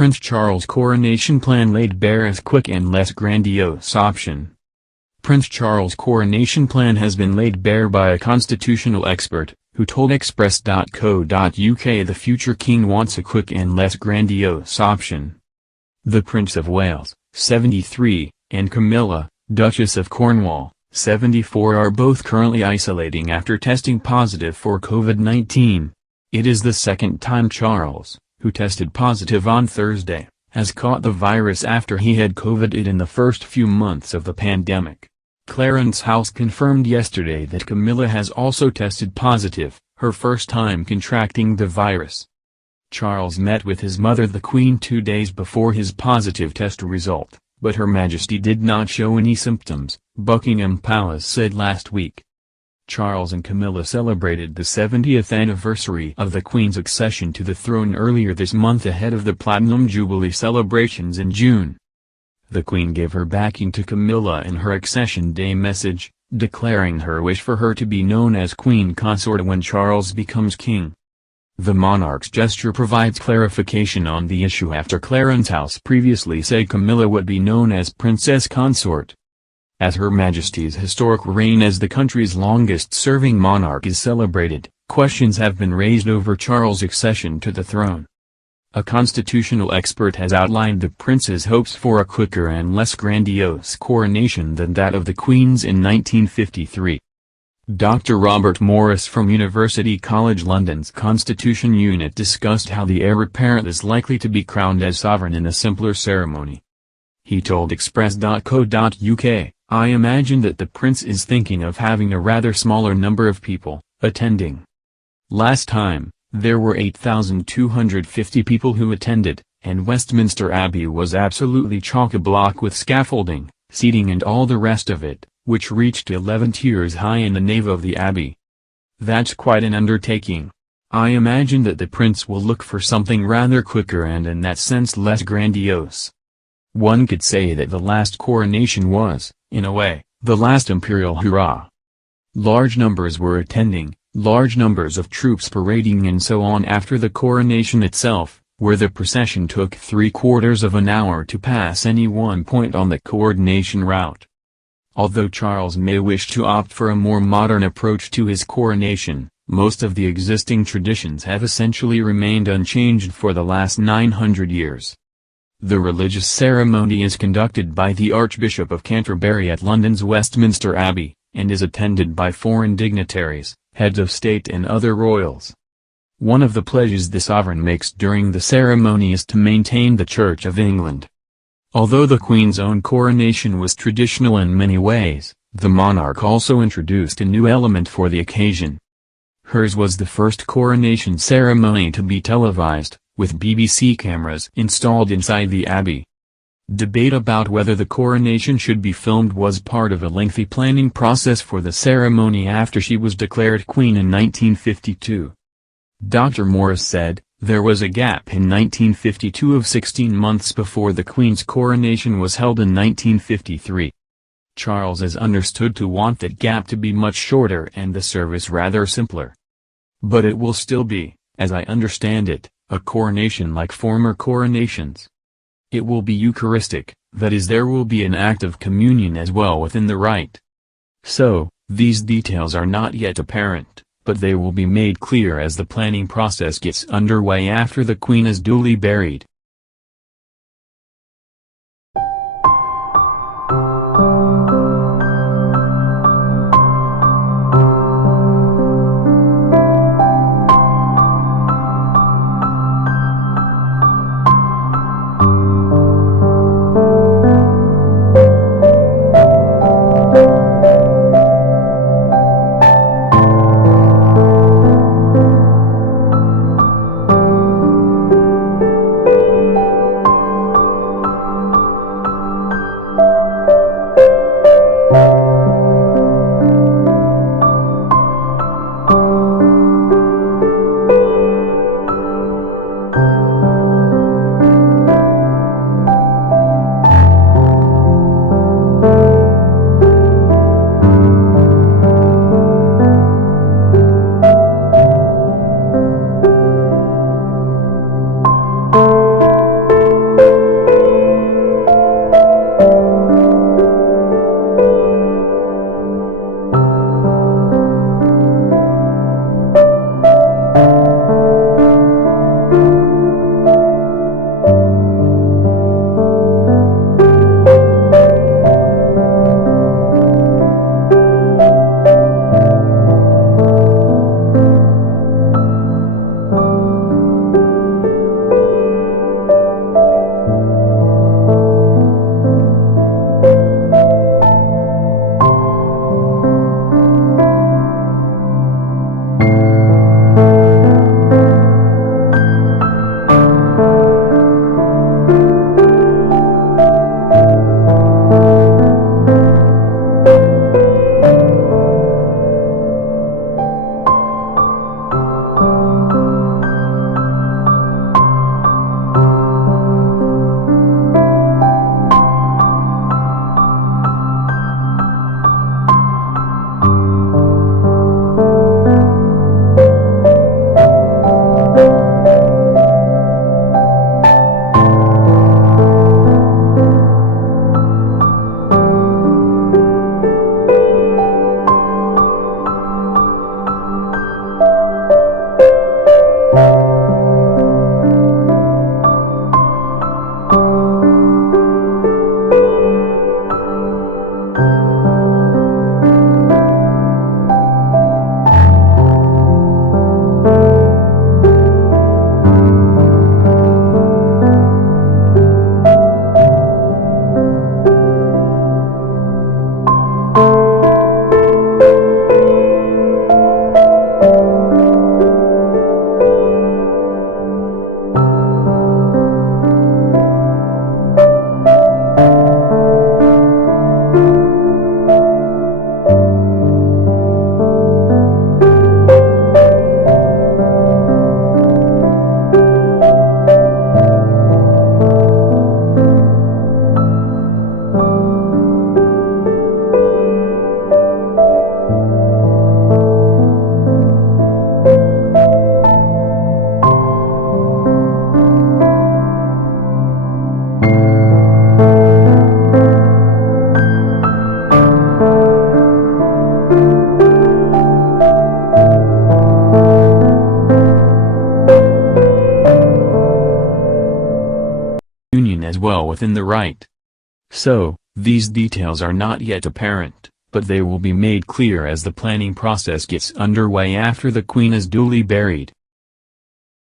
Prince Charles' coronation plan laid bare as quick and less grandiose option. Prince Charles' coronation plan has been laid bare by a constitutional expert, who told Express.co.uk the future king wants a quick and less grandiose option. The Prince of Wales, 73, and Camilla, Duchess of Cornwall, 74 are both currently isolating after testing positive for COVID-19. It is the second time Charles, who tested positive on Thursday, has caught the virus after he had COVIDed in the first few months of the pandemic. Clarence House confirmed yesterday that Camilla has also tested positive, her first time contracting the virus. Charles met with his mother the Queen 2 days before his positive test result, but Her Majesty did not show any symptoms, Buckingham Palace said last week. Charles and Camilla celebrated the 70th anniversary of the Queen's accession to the throne earlier this month ahead of the Platinum Jubilee celebrations in June. The Queen gave her backing to Camilla in her Accession Day message, declaring her wish for her to be known as Queen Consort when Charles becomes king. The monarch's gesture provides clarification on the issue after Clarence House previously said Camilla would be known as Princess Consort. As Her Majesty's historic reign as the country's longest-serving monarch is celebrated, questions have been raised over Charles' accession to the throne. A constitutional expert has outlined the prince's hopes for a quicker and less grandiose coronation than that of the Queen's in 1953. Dr. Robert Morris from University College London's Constitution Unit discussed how the heir apparent is likely to be crowned as sovereign in a simpler ceremony. He told Express.co.uk, "I imagine that the prince is thinking of having a rather smaller number of people attending. Last time, there were 8,250 people who attended, and Westminster Abbey was absolutely chock-a-block with scaffolding, seating and all the rest of it, which reached 11 tiers high in the nave of the Abbey. That's quite an undertaking. I imagine that the prince will look for something rather quicker and in that sense less grandiose. One could say that the last coronation was, in a way, the last imperial hurrah. Large numbers were attending, large numbers of troops parading and so on after the coronation itself, where the procession took 3/4 of an hour to pass any one point on the coordination route. Although Charles may wish to opt for a more modern approach to his coronation, most of the existing traditions have essentially remained unchanged for the last 900 years. The religious ceremony is conducted by the Archbishop of Canterbury at London's Westminster Abbey, and is attended by foreign dignitaries, heads of state and other royals. One of the pledges the sovereign makes during the ceremony is to maintain the Church of England. Although the Queen's own coronation was traditional in many ways, the monarch also introduced a new element for the occasion. Hers was the first coronation ceremony to be televised, with BBC cameras installed inside the Abbey. Debate about whether the coronation should be filmed was part of a lengthy planning process for the ceremony after she was declared queen in 1952. Dr. Morris said, "There was a gap in 1952 of 16 months before the Queen's coronation was held in 1953. Charles is understood to want that gap to be much shorter and the service rather simpler. But it will still be, as I understand it, a coronation like former coronations. It will be Eucharistic, that is, there will be an act of communion as well within the rite. So, these details are not yet apparent, but they will be made clear as the planning process gets underway after the Queen is duly buried." within the right. So, these details are not yet apparent, but they will be made clear as the planning process gets underway after the Queen is duly buried.